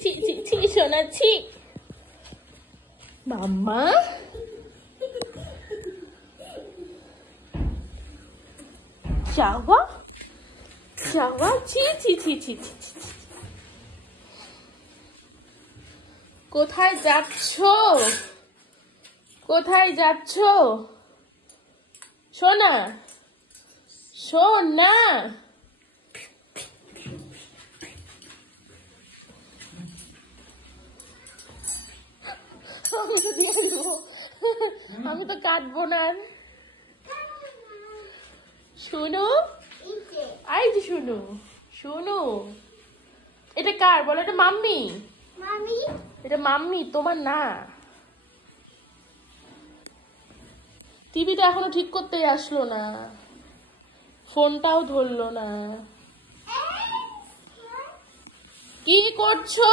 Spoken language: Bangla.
ছি ছি ছি সোনা ছি মাম্মা চাওয়া চাওয়া ছি ছি ছি ছি ছি কোথায় যাচ্ছ কোথায় যাচ্ছ সোনা সোনা আমি তো কাটবো না শুনু এই যে শুনু শুনু এটা কার বলো এটা মাম্মি এটা মাম্মি তোমার না টিভিটা এখনো ঠিক করতেই আসলো না ফোনটাও ধরলো না কি করছো